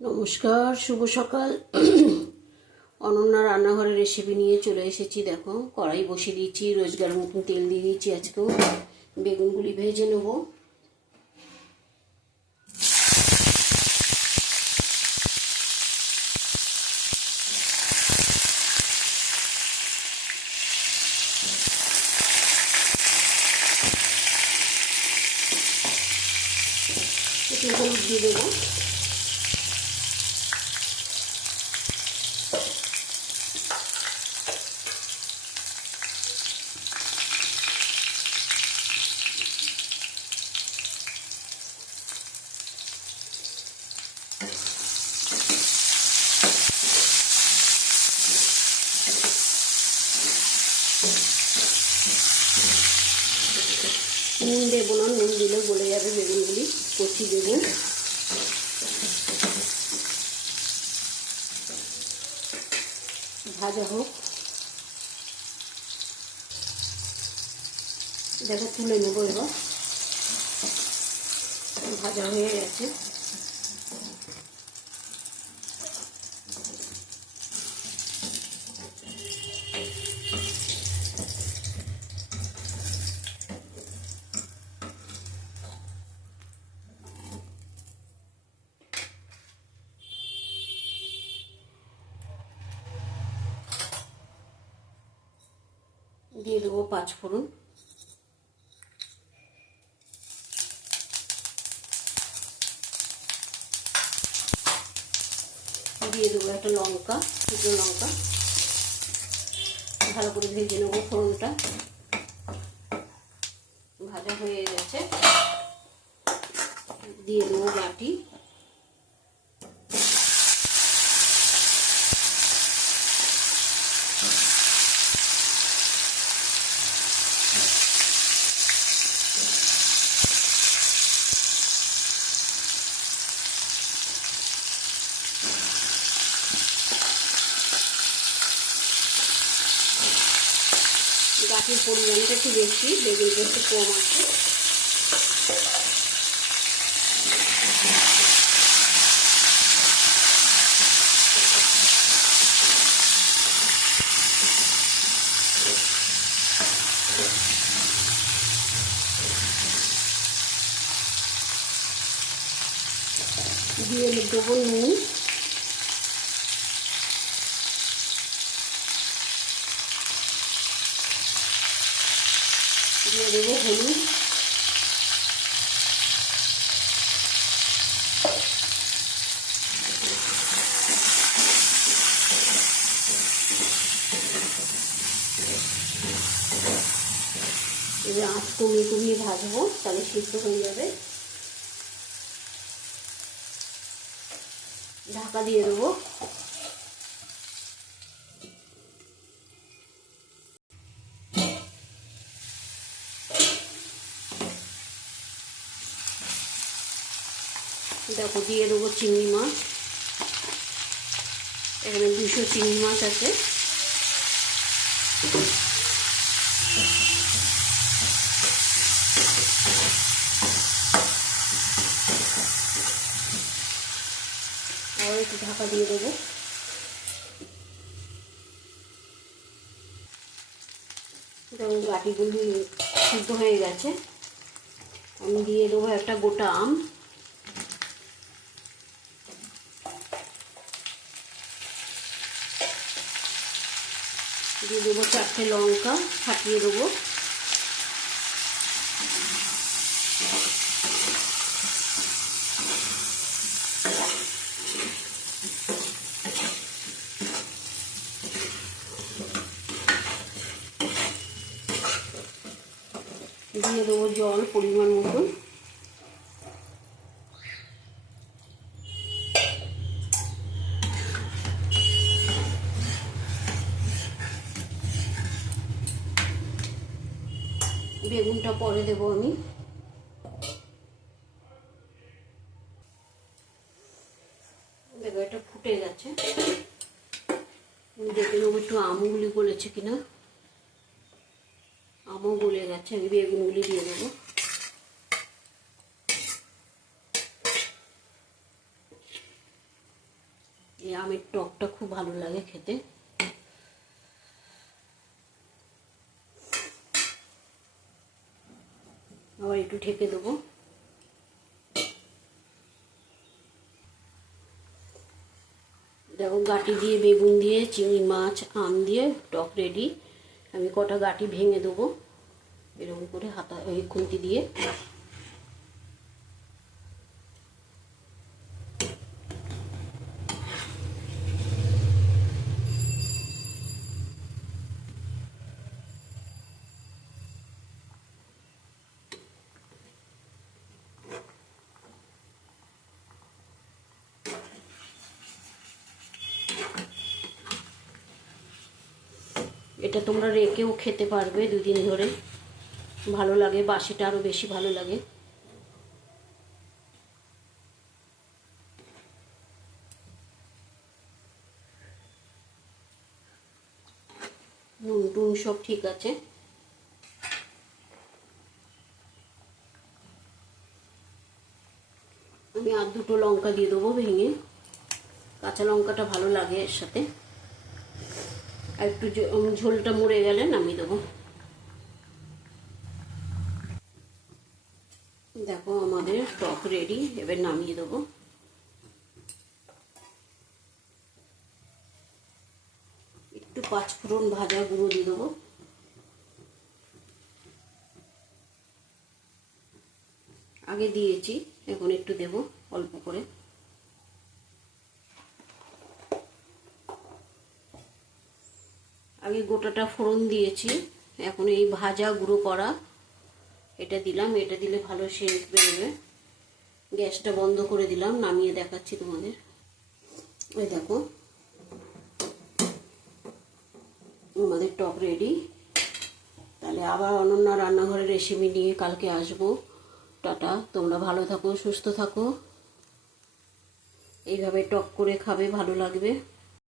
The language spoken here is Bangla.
নমস্কার, শুভ সকাল। অনন্যা রান্নাঘরের রেসিপি নিয়ে চলে এসেছি। দেখো, কড়াই বসিয়ে দিয়েছি, রোজগার মতন তেল দিয়ে দিয়েছি। আজকেও বেগুনগুলি ভেজে নেব। একটু হলুদ দিয়ে দেবো। নুন দেবো না, নুন দিলে গলে যাবে বেগুনগুলি। কচি বেগুন ভাজা হোক। দেখো, তুলে নেবো এবার। ভাজা হয়ে গেছে। দিয়ে দেবো 5 ফোড়ন। দিয়ে দেবো একটা লঙ্কা, শুকনো লঙ্কা। ভালো করে ভেজে নেবো ফোড়নটা। ভাজা হয়ে গেছে। দিয়ে দেবো বাটি। গাছের পরিমাণটা একটু বেশি, বেগুনটা একটু কম আছে। দিয়ে দেবো নুন। দিয়ে দেবো হলুদ। এবার আঁচ কমিয়ে কমিয়ে ভাজবো, তাহলে সিদ্ধ হয়ে যাবে। ঢাকা দিয়ে দেবো। দেখো, দিয়ে দেবো চিংড়ি মাছ। এখানে 200 চিংড়ি মাছ আছে। আর একটু ঢাকা দিয়ে দেবো। যেমন বাটিগুলি সিদ্ধ হয়ে গেছে। আমি দিয়ে দেবো একটা গোটা আম। দিয়ে দেবো 4টে লঙ্কা, ফাটিয়ে দেবো। দিয়ে দেবো জল পরিমাণ মতন। বেগুনটা পরে দেবো আমি। দেখো, এটা ফুটে গেছে। দেখে নেবো একটু আমগুলি গলেছে কিনা। আমও গলে গেছে। আমি বেগুনগুলি দিয়ে দেবো। এই আমের টকটা খুব ভালো লাগে খেতে। আবার একটু ঢেকে দেবো। দেখো গাঁটি দিয়ে, বেগুন দিয়ে, চিংড়ি মাছ, আম দিয়ে টক রেডি। আমি কটা গাঁটি ভেঙে দেবো এরকম করে ওই খুন্তি দিয়ে। এটা তোমরা রেখেও খেতে পারবে 2 দিন ধরে, ভালো লাগে, বাসিটা আরও বেশি ভালো লাগে। নুন টুন সব ঠিক আছে। আমি আর 2টো লঙ্কা দিয়ে দেবো ভেঙে, কাঁচা লঙ্কাটা ভালো লাগে এর সাথে। আর একটু ঝোলটা মরে গেলে নামিয়ে দেবো। দেখো আমাদের টক রেডি, এবার নামিয়ে দেবো। একটু 5 ফোড়ন ভাজা গুঁড়ো দিয়ে দেবো। আগে দিয়েছি, এখন একটু দেব অল্প করে। আগে গোটাটা ফোড়ন দিয়েছি, এখন এই ভাজা গুঁড়ো করা এটা দিলাম। এটা দিলে ভালো সেন্ট বেরোবে। গ্যাসটা বন্ধ করে দিলাম, নামিয়ে দেখাচ্ছি তোমাদের। ওই দেখো আমাদের টক রেডি। তাহলে আবার অনন্যা রান্নাঘরের রেসিপি নিয়ে কালকে আসবো। টাটা, তোমরা ভালো থাকো, সুস্থ থাকো। এইভাবে টক করে খাবে, ভালো লাগবে।